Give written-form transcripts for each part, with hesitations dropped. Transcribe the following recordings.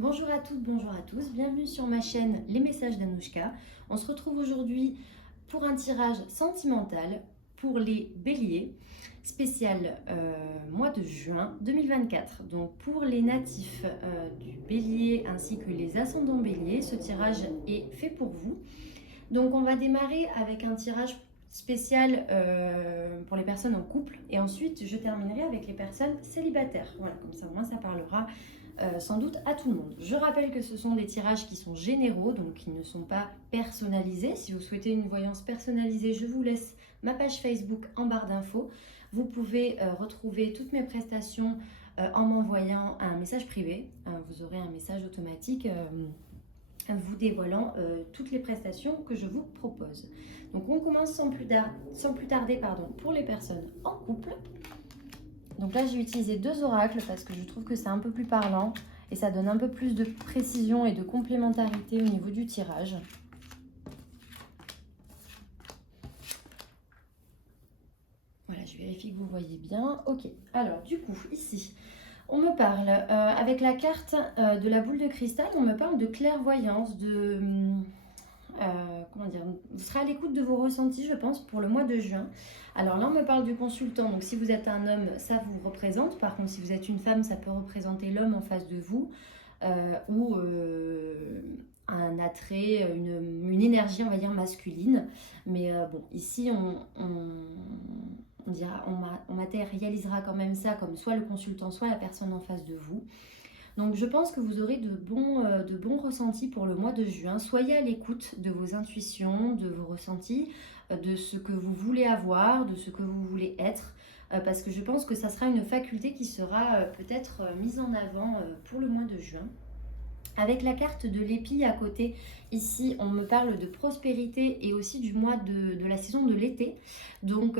Bonjour à toutes, bonjour à tous, bienvenue sur ma chaîne Les Messages d'Anouchka. On se retrouve aujourd'hui pour un tirage sentimental pour les béliers, spécial mois de juin 2024. Donc pour les natifs du bélier ainsi que les ascendants béliers, ce tirage est fait pour vous. Donc on va démarrer avec un tirage spécial pour les personnes en couple et ensuite je terminerai avec les personnes célibataires. Voilà, comme ça au moins ça parlera sans doute à tout le monde. Je rappelle que ce sont des tirages qui sont généraux, donc qui ne sont pas personnalisés. Si vous souhaitez une voyance personnalisée, je vous laisse ma page Facebook en barre d'infos. Vous pouvez retrouver toutes mes prestations en m'envoyant un message privé. Vous aurez un message automatique vous dévoilant toutes les prestations que je vous propose. Donc on commence sans plus tarder pour les personnes en couple. Donc là j'ai utilisé 2 oracles parce que je trouve que c'est un peu plus parlant et ça donne un peu plus de précision et de complémentarité au niveau du tirage. Voilà, je vérifie que vous voyez bien. Ok, alors du coup ici on me parle, avec la carte de la boule de cristal, on me parle de clairvoyance, comment dire, vous serez à l'écoute de vos ressentis, je pense, pour le mois de juin. Alors là, on me parle du consultant, donc si vous êtes un homme, ça vous représente. Par contre, si vous êtes une femme, ça peut représenter l'homme en face de vous, ou un attrait, une énergie, on va dire, masculine. Mais bon, ici, on matérialisera quand même ça comme soit le consultant, soit la personne en face de vous. Donc je pense que vous aurez de bons ressentis pour le mois de juin. Soyez à l'écoute de vos intuitions, de vos ressentis, de ce que vous voulez avoir, de ce que vous voulez être. Parce que je pense que ça sera une faculté qui sera peut-être mise en avant pour le mois de juin. Avec la carte de l'épi à côté, ici on me parle de prospérité et aussi du mois de la saison de l'été. Donc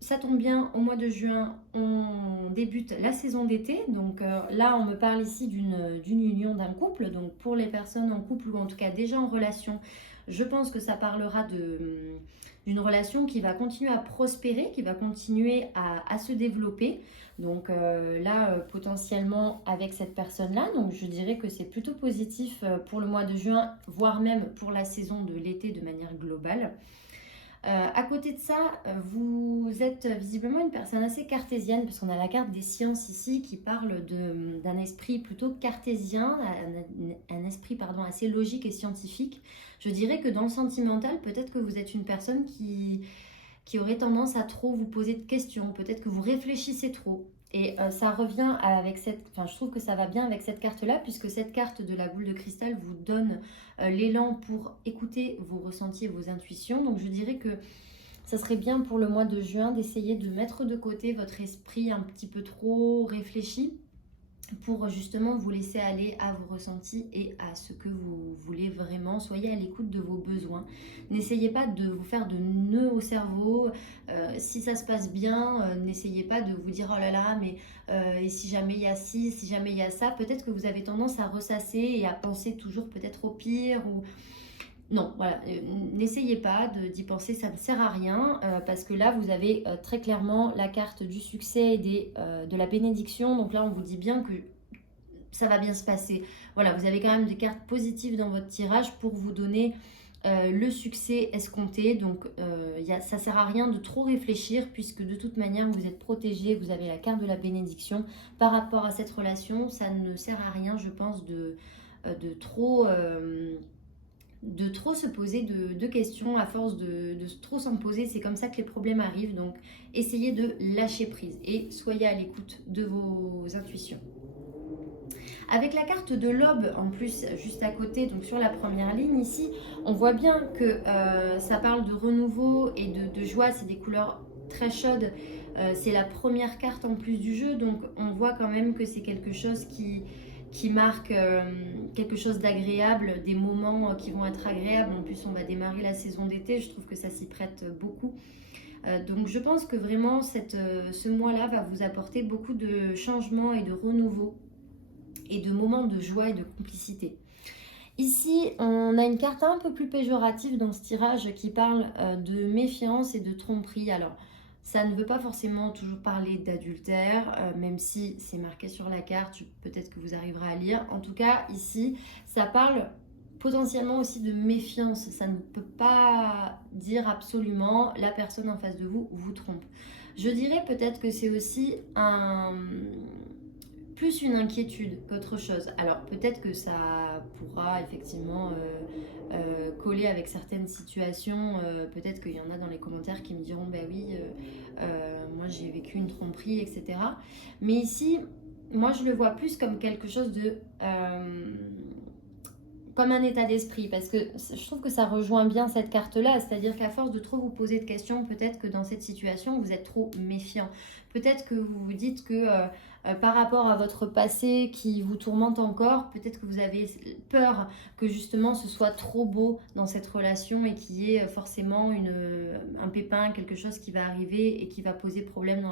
ça tombe bien, au mois de juin on débute la saison d'été. Donc là on me parle ici d'une union d'un couple. Donc pour les personnes en couple ou en tout cas déjà en relation, je pense que ça parlera d'une relation qui va continuer à prospérer, qui va continuer à se développer. Donc là, potentiellement avec cette personne-là, donc je dirais que c'est plutôt positif pour le mois de juin, voire même pour la saison de l'été de manière globale. À côté de ça, vous êtes visiblement une personne assez cartésienne, parce qu'on a la carte des sciences ici qui parle d'un esprit plutôt cartésien, un esprit assez logique et scientifique. Je dirais que dans le sentimental, peut-être que vous êtes une personne qui aurait tendance à trop vous poser de questions, peut-être que vous réfléchissez trop. Et ça revient avec je trouve que ça va bien avec cette carte-là, puisque cette carte de la boule de cristal vous donne l'élan pour écouter vos ressentis et vos intuitions. Donc je dirais que ça serait bien pour le mois de juin d'essayer de mettre de côté votre esprit un petit peu trop réfléchi pour justement vous laisser aller à vos ressentis et à ce que vous voulez vraiment. Soyez à l'écoute de vos besoins. N'essayez pas de vous faire de nœuds au cerveau. Si ça se passe bien, n'essayez pas de vous dire oh là là, mais et si jamais il y a ci, si jamais il y a ça. Peut-être que vous avez tendance à ressasser et à penser toujours peut-être au pire ou non, voilà, n'essayez pas d'y penser, ça ne sert à rien parce que là vous avez très clairement la carte du succès et de la bénédiction. Donc là on vous dit bien que ça va bien se passer. Voilà, vous avez quand même des cartes positives dans votre tirage pour vous donner le succès escompté. Donc ça ne sert à rien de trop réfléchir puisque de toute manière vous êtes protégé, vous avez la carte de la bénédiction. Par rapport à cette relation, ça ne sert à rien je pense de trop se poser de questions à force de trop s'en poser. C'est comme ça que les problèmes arrivent. Donc essayez de lâcher prise et soyez à l'écoute de vos intuitions. Avec la carte de l'aube en plus juste à côté, donc sur la première ligne ici, on voit bien que ça parle de renouveau et de joie. C'est des couleurs très chaudes. C'est la première carte en plus du jeu, donc on voit quand même que c'est quelque chose qui marque quelque chose d'agréable, des moments qui vont être agréables. En plus, on va démarrer la saison d'été, je trouve que ça s'y prête beaucoup. Donc je pense que vraiment ce mois-là va vous apporter beaucoup de changements et de renouveau et de moments de joie et de complicité. Ici, on a une carte un peu plus péjorative dans ce tirage qui parle de méfiance et de tromperie. Alors, Ça ne veut pas forcément toujours parler d'adultère, même si c'est marqué sur la carte, peut-être que vous arriverez à lire. En tout cas, ici, ça parle potentiellement aussi de méfiance. Ça ne peut pas dire absolument la personne en face de vous vous trompe. Je dirais peut-être que c'est aussi plus une inquiétude qu'autre chose. Alors peut-être que ça pourra effectivement coller avec certaines situations. Peut-être qu'il y en a dans les commentaires qui me diront bah oui, moi j'ai vécu une tromperie, etc. Mais ici, moi je le vois plus comme quelque chose de comme un état d'esprit, parce que je trouve que ça rejoint bien cette carte-là, c'est-à-dire qu'à force de trop vous poser de questions, peut-être que dans cette situation, vous êtes trop méfiant. Peut-être que vous vous dites que par rapport à votre passé qui vous tourmente encore, peut-être que vous avez peur que justement ce soit trop beau dans cette relation et qu'il y ait forcément un pépin, quelque chose qui va arriver et qui va poser problème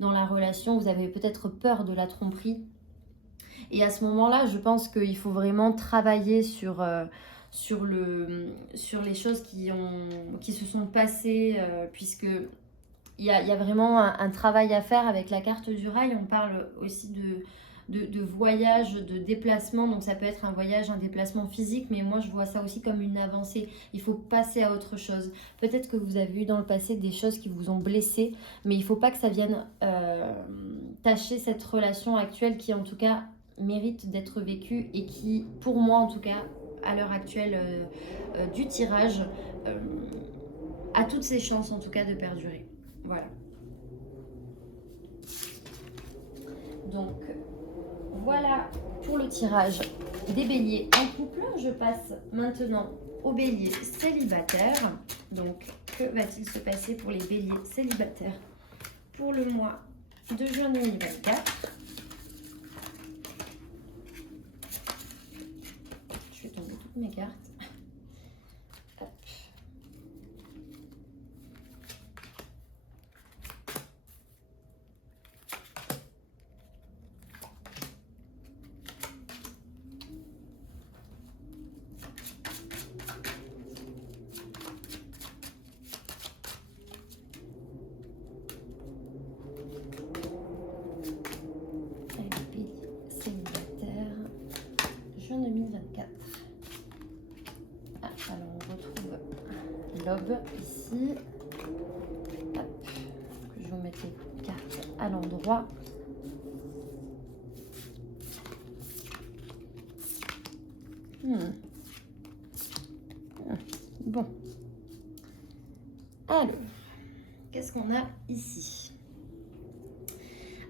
dans la relation. Vous avez peut-être peur de la tromperie. Et à ce moment-là, je pense qu'il faut vraiment travailler sur les choses qui se sont passées, puisque il y a vraiment un travail à faire avec la carte du rail. On parle aussi de voyage, de déplacement. Donc ça peut être un voyage, un déplacement physique, mais moi je vois ça aussi comme une avancée. Il faut passer à autre chose. Peut-être que vous avez eu dans le passé des choses qui vous ont blessé, mais il ne faut pas que ça vienne tâcher cette relation actuelle qui en tout cas mérite d'être vécue et qui, pour moi en tout cas, à l'heure actuelle du tirage, a toutes ses chances en tout cas de perdurer. Voilà. Donc, voilà pour le tirage des béliers en couple. Je passe maintenant aux béliers célibataires. Donc, que va-t-il se passer pour les béliers célibataires pour le mois de juin 2024? Je fais tomber toutes mes cartes. Hop. Célibataire, juin 2024. Ah, alors on retrouve l'aube ici. Hop, que je vous mette les cartes à l'endroit. Bon. Alors, qu'est-ce qu'on a ici?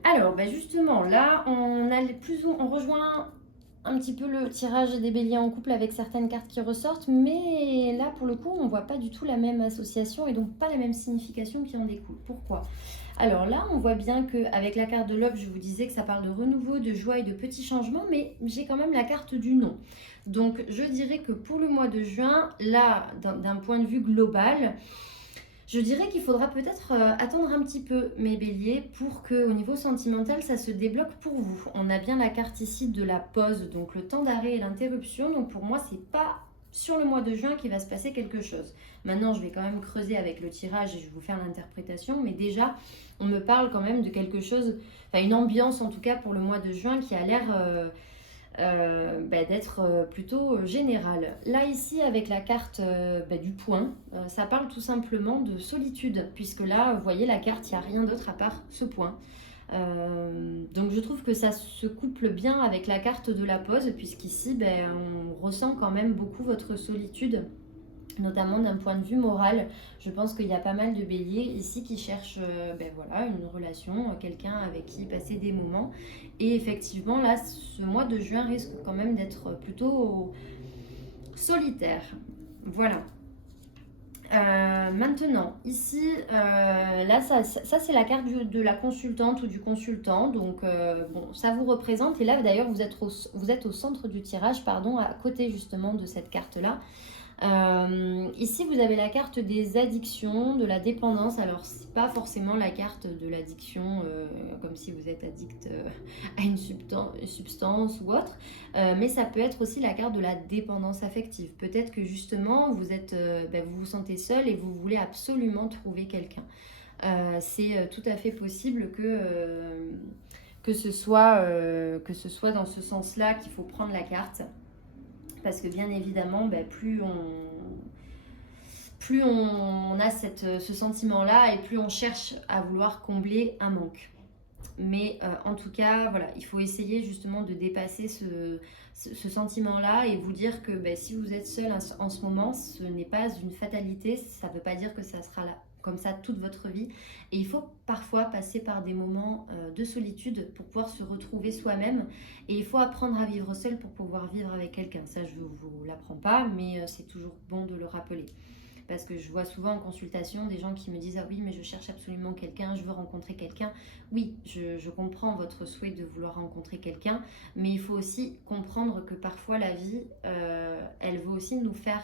Alors, justement, là, on rejoint un petit peu le tirage des béliers en couple avec certaines cartes qui ressortent, mais là, pour le coup, on ne voit pas du tout la même association et donc pas la même signification qui en découle. Pourquoi? Alors là, on voit bien qu'avec la carte de l'aube, je vous disais que ça parle de renouveau, de joie et de petits changements, mais j'ai quand même la carte du non. Donc, je dirais que pour le mois de juin, là, d'un point de vue global, je dirais qu'il faudra peut-être attendre un petit peu, mes béliers, pour qu'au niveau sentimental, ça se débloque pour vous. On a bien la carte ici de la pause, donc le temps d'arrêt et l'interruption. Donc pour moi, c'est pas sur le mois de juin qu'il va se passer quelque chose. Maintenant, je vais quand même creuser avec le tirage et je vais vous faire l'interprétation. Mais déjà, on me parle quand même de quelque chose, enfin une ambiance en tout cas pour le mois de juin qui a l'air d'être plutôt général. Là ici avec la carte du point, ça parle tout simplement de solitude, puisque là vous voyez la carte, il n'y a rien d'autre à part ce point. Donc je trouve que ça se couple bien avec la carte de la pause, puisqu'ici on ressent quand même beaucoup votre solitude, notamment d'un point de vue moral. Je pense qu'il y a pas mal de béliers ici qui cherchent voilà, une relation, quelqu'un avec qui passer des moments. Et effectivement, là, ce mois de juin risque quand même d'être plutôt solitaire. Voilà. Maintenant, ici, là, ça c'est la carte de la consultante ou du consultant. Donc, bon, ça vous représente. Et là, d'ailleurs, vous êtes au centre du tirage, pardon, à côté justement de cette carte-là. Ici, vous avez la carte des addictions, de la dépendance. Alors, c'est pas forcément la carte de l'addiction, comme si vous êtes addict à une substance ou autre, mais ça peut être aussi la carte de la dépendance affective. Peut-être que justement, vous vous sentez seul et vous voulez absolument trouver quelqu'un. C'est tout à fait possible que ce soit dans ce sens-là qu'il faut prendre la carte. Parce que bien évidemment, plus on a ce sentiment-là et plus on cherche à vouloir combler un manque. Mais en tout cas, voilà, il faut essayer justement de dépasser ce sentiment-là et vous dire que si vous êtes seul en ce moment, ce n'est pas une fatalité. Ça ne veut pas dire que ça sera là, comme ça toute votre vie. Et il faut parfois passer par des moments de solitude pour pouvoir se retrouver soi-même. Et il faut apprendre à vivre seul pour pouvoir vivre avec quelqu'un. Ça, je ne vous l'apprends pas, mais c'est toujours bon de le rappeler. Parce que je vois souvent en consultation des gens qui me disent « Ah oui, mais je cherche absolument quelqu'un, je veux rencontrer quelqu'un. » Oui, je comprends votre souhait de vouloir rencontrer quelqu'un, mais il faut aussi comprendre que parfois la vie, elle veut aussi nous faire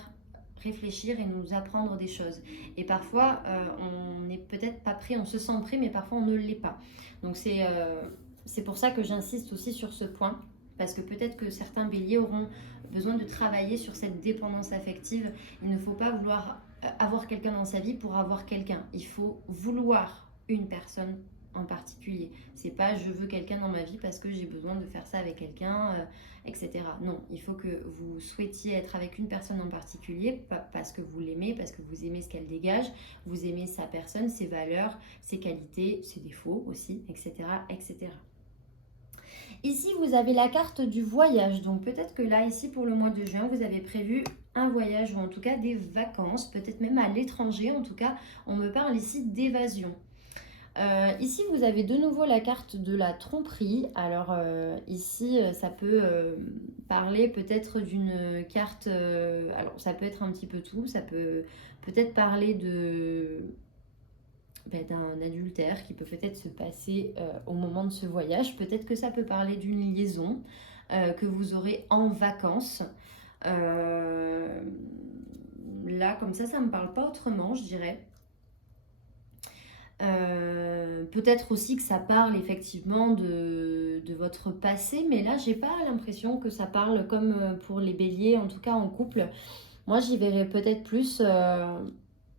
réfléchir et nous apprendre des choses. Et parfois, on n'est peut-être pas prêt, on se sent prêt, mais parfois on ne l'est pas. Donc c'est pour ça que j'insiste aussi sur ce point, parce que peut-être que certains béliers auront besoin de travailler sur cette dépendance affective. Il ne faut pas vouloir avoir quelqu'un dans sa vie pour avoir quelqu'un. Il faut vouloir une personne en particulier. C'est pas je veux quelqu'un dans ma vie parce que j'ai besoin de faire ça avec quelqu'un, etc. Non, il faut que vous souhaitiez être avec une personne en particulier, parce que vous l'aimez, parce que vous aimez ce qu'elle dégage, vous aimez sa personne, ses valeurs, ses qualités, ses défauts aussi, etc., etc. Ici, vous avez la carte du voyage. Donc peut-être que là, ici, pour le mois de juin, vous avez prévu un voyage ou en tout cas des vacances, peut-être même à l'étranger. En tout cas, on me parle ici d'évasion. Ici, vous avez de nouveau la carte de la tromperie. Alors ici, ça peut parler peut-être d'une carte... alors, ça peut être un petit peu tout. Ça peut peut-être parler d'un adultère qui peut peut-être se passer au moment de ce voyage. Peut-être que ça peut parler d'une liaison que vous aurez en vacances. Là, comme ça ne me parle pas autrement, je dirais. Peut-être aussi que ça parle effectivement de votre passé, mais là, j'ai pas l'impression que ça parle comme pour les béliers, en tout cas en couple. Moi, j'y verrais peut-être plus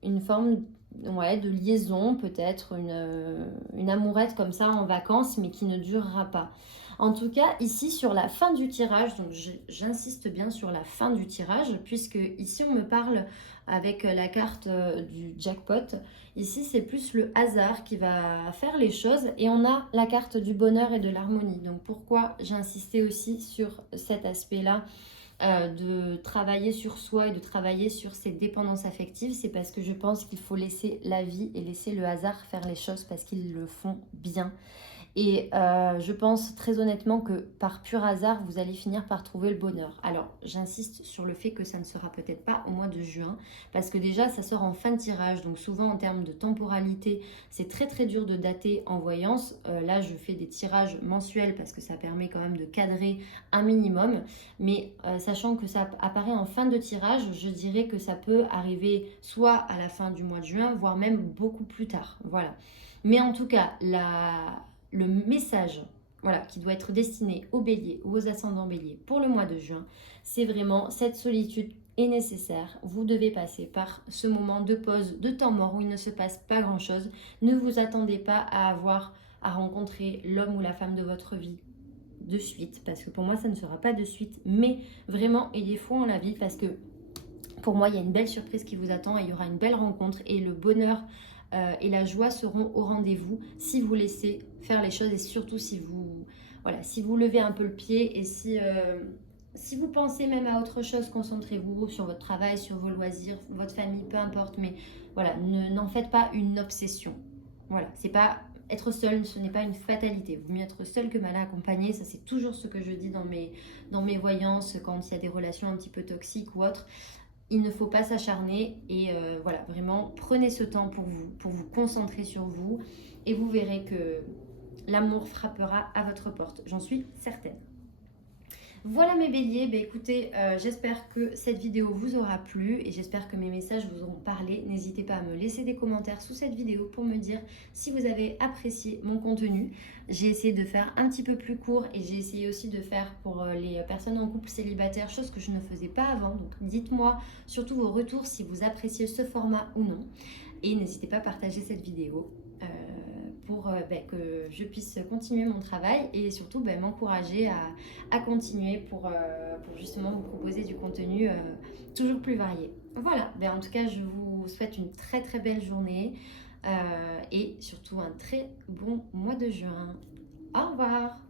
une forme de liaison, peut-être une amourette comme ça en vacances, mais qui ne durera pas. En tout cas, ici sur la fin du tirage, donc j'insiste bien sur la fin du tirage, puisque ici on me parle avec la carte du jackpot. Ici, c'est plus le hasard qui va faire les choses et on a la carte du bonheur et de l'harmonie. Donc pourquoi j'ai insisté aussi sur cet aspect-là de travailler sur soi et de travailler sur ses dépendances affectives, c'est parce que je pense qu'il faut laisser la vie et laisser le hasard faire les choses parce qu'ils le font bien. Et je pense très honnêtement que par pur hasard, vous allez finir par trouver le bonheur. Alors, j'insiste sur le fait que ça ne sera peut-être pas au mois de juin, parce que déjà, ça sort en fin de tirage. Donc souvent, en termes de temporalité, c'est très très dur de dater en voyance. Là, je fais des tirages mensuels parce que ça permet quand même de cadrer un minimum. Mais sachant que ça apparaît en fin de tirage, je dirais que ça peut arriver soit à la fin du mois de juin, voire même beaucoup plus tard. Voilà. Mais en tout cas, le message qui doit être destiné aux béliers ou aux ascendants béliers pour le mois de juin, c'est vraiment cette solitude est nécessaire. Vous devez passer par ce moment de pause, de temps mort où il ne se passe pas grand-chose. Ne vous attendez pas à rencontrer l'homme ou la femme de votre vie de suite, parce que pour moi, ça ne sera pas de suite. Mais vraiment, ayez foi en la vie, parce que pour moi, il y a une belle surprise qui vous attend et il y aura une belle rencontre et le bonheur et la joie seront au rendez-vous si vous laissez faire les choses et surtout si vous levez un peu le pied et si vous pensez même à autre chose, concentrez-vous sur votre travail, sur vos loisirs, votre famille, peu importe, mais voilà, n'en faites pas une obsession. Voilà, c'est pas être seul, ce n'est pas une fatalité. Vaut mieux être seul que mal accompagné. Ça, c'est toujours ce que je dis dans mes voyances quand il y a des relations un petit peu toxiques ou autres. Il ne faut pas s'acharner et vraiment prenez ce temps pour vous concentrer sur vous et vous verrez que l'amour frappera à votre porte, j'en suis certaine. Voilà mes béliers, écoutez, j'espère que cette vidéo vous aura plu et j'espère que mes messages vous auront parlé. N'hésitez pas à me laisser des commentaires sous cette vidéo pour me dire si vous avez apprécié mon contenu. J'ai essayé de faire un petit peu plus court et j'ai essayé aussi de faire pour les personnes en couple célibataire, chose que je ne faisais pas avant. Donc dites-moi surtout vos retours si vous appréciez ce format ou non. Et n'hésitez pas à partager cette vidéo. pour que je puisse continuer mon travail et surtout m'encourager à continuer pour justement vous proposer du contenu toujours plus varié. Voilà, en tout cas je vous souhaite une très très belle journée et surtout un très bon mois de juin. Au revoir!